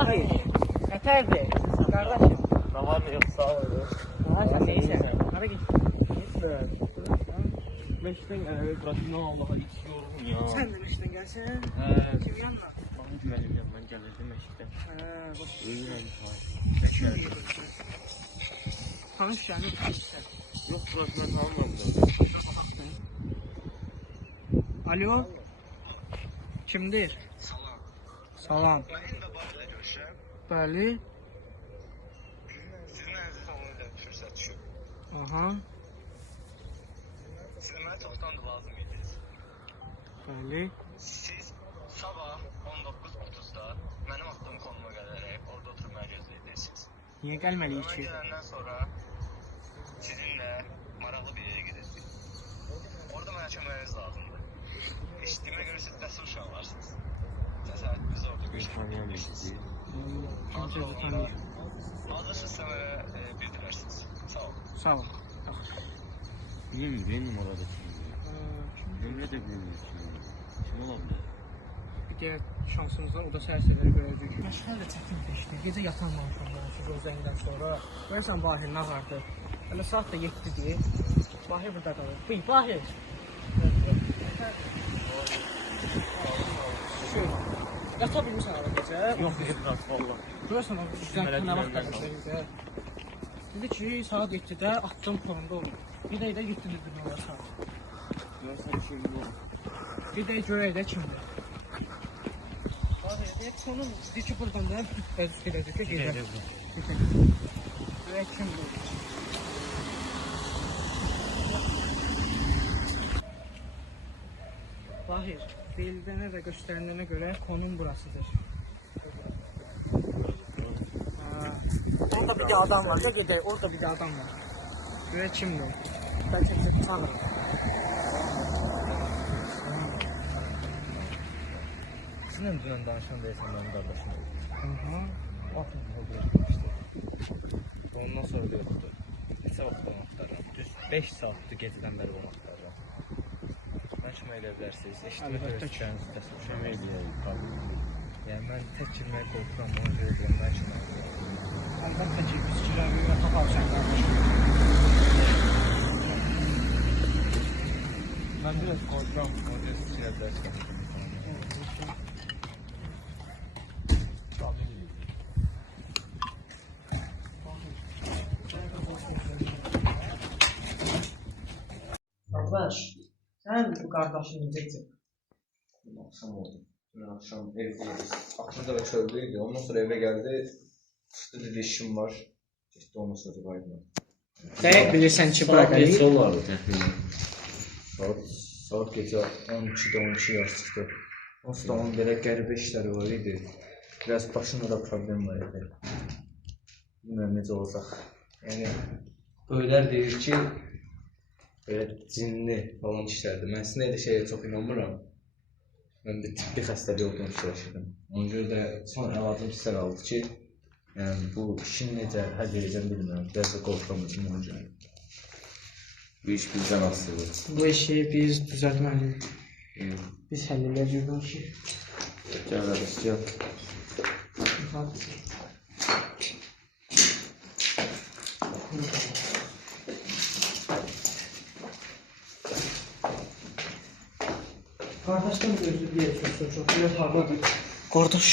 Abi, yeterli. Kardeşim. Ne var ne yok sağ ol. Sen neyse. Hadi git. Meşten bırakın Allah'a içiyorum ya. Sen de meşten gelsen. Kim yanına? Bana güvenim yanından gelirdi meşten. Ölürüm Tanış yani. Yok burası ben tanımadım. Alo. Kimdir? Salam. Salam. Ben indi barədə görüşəm. Bəli. Sizin əziz olun da fürsət düşüb. Aha. Siz mənə çoxdandır lazım idiniz. Bəli. Siz sabah 19:30-da mənim attığım konuma gələrək orada oturmaya gözləyirsiniz. Niyə gəlməliyik Mən ki? gələndən sonra sizinlə maraqlı bir yerə gedəcəyik. Orada mənə köməyiniz lazımdır. Eşitdiyimə görə siz cəsur uşaqlarsınız. Cəsarətinizi orada göstərirsiniz. Hazır olun da. Hazırsınızsa mənə bildirərsiniz. Sağ olun. Sağ ol. Bilmiyorum orada kim. Ömrə də bilmiyorum. Kim olabilir? Bir diğer şansımızdan o da sərsələri görəcək. Məşğəl də çətin keçdi. Gecə yatanmamışam ben şu gözləyindən sonra. Görürsən Bahir nə vardı? Hələ saat da 7-dir. Bahir burada qalır. Bıy, Bahir. Yata bilmirsən ara gecə? Yok biraz valla. Görürsən o güzel nə vaxt qalır. Dedi ki saat 7-də attım konumda olur. Bir də 7-dir nə var saat. Görsen şey yok. Bir də görək də kimdir. Bahir, konum dedi ki buradan da üst gedəcək ki gecə. Görək kimdir. Bahir, deyildiyinə və göstərilənə görə konum burasıdır. Orada bir de adam var. Ne gedək, orada bir de adam var. Görək kimdir. Bəlkə bizi tanır. Sen önceden danışan değilsen benim kardeşim olur. Hı. Bakın bu işte. Ondan sonra da yoktu. Neçə vaxtdan axtarıram. Düz 5 saatdır gecədən bəri onu axtarıram. Mən kömək edə bilərsiniz. Eşitmə görüşəcəyinizi də kömək edəyəm. Yəni mən tək girməyə qorxuram, ona görə deyirəm, mən kömək edəyəm. Əlbəttə ki, biz kirəmiyyə taparsan qardaşım. Mən biraz qorxuram, ona görə siz girə bilərsiniz. Qardaş, sən bu qardaşın necədir? Akşam oldu. Dün akşam evdeyiz. Akşamda da çöldüydü. Ondan sonra eve geldi. Çıktı dedi işim var. İşte ondan sonra kaydım. Dəqiq bilirsən ki, bura gəlir. Neçə olardı təxminən? Saat gece 12'de 12 yaş çıktı. O sonra onun böyle qəribə işləri var idi. Biraz başında da problem var idi. Bilmiyorum necə olacaq. Yani böylər deyir ki böyle cinli falan işlərdir. Mən sizin elə şeyə çox inanmıram. Mən bir tibbi xəstəlik olduğunu fikirləşirdim. Ona görə də son əlacım sizlər aldı ki, yəni bu işin necə həll edəcəm bilmirəm. Biraz da qorxuram üçün ona görə. Bu iş bizdən asılıdır. Bu işi biz düzəltməliyik. Biz həll edəcəyik bu işi. Gəl qardaş, gəl. Qardaşdan gözü deyək, çox biraz hardadır. Qardaş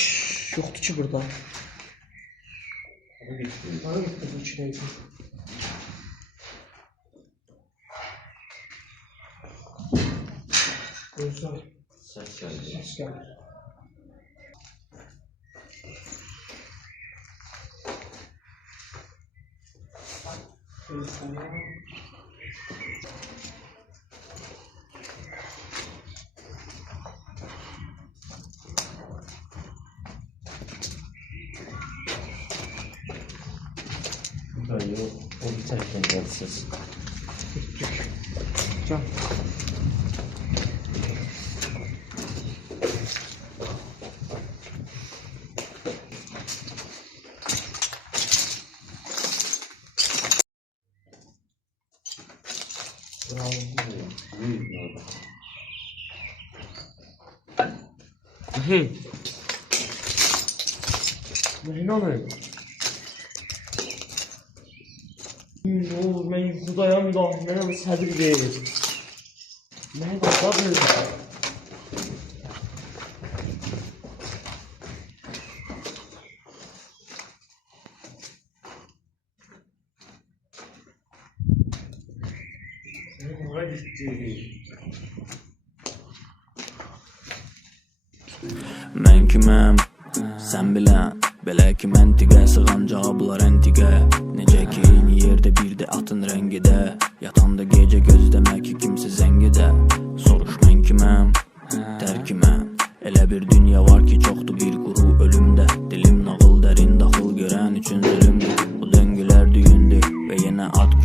yoxdur ki burada. Hara getdi bu içinəydi? Gözlər. Səs gəldi. Səs gəlir. Hayır, o bir tərəfdən gəlsiniz. Can. İnanın. Ne olur ben yuxudayam da, mənə səbir ver. Mənə də sabır ver. Hara getdi? Mən kiməm, sən bilən. Belə ki məntiqə sığan cavablar əntiqə. Necə ki eyni yerdə bir də atın rəngidə. Yatanda gecə gözləmək ki kimsə zəngidə. Soruş mən kiməm, tərkiməm. Elə bir dünya var ki çoxdur bir quru ölümdə. Dilim nağıl dərin daxıl görən üçün zülümdür. Bu döngülər düyündür və yenə ad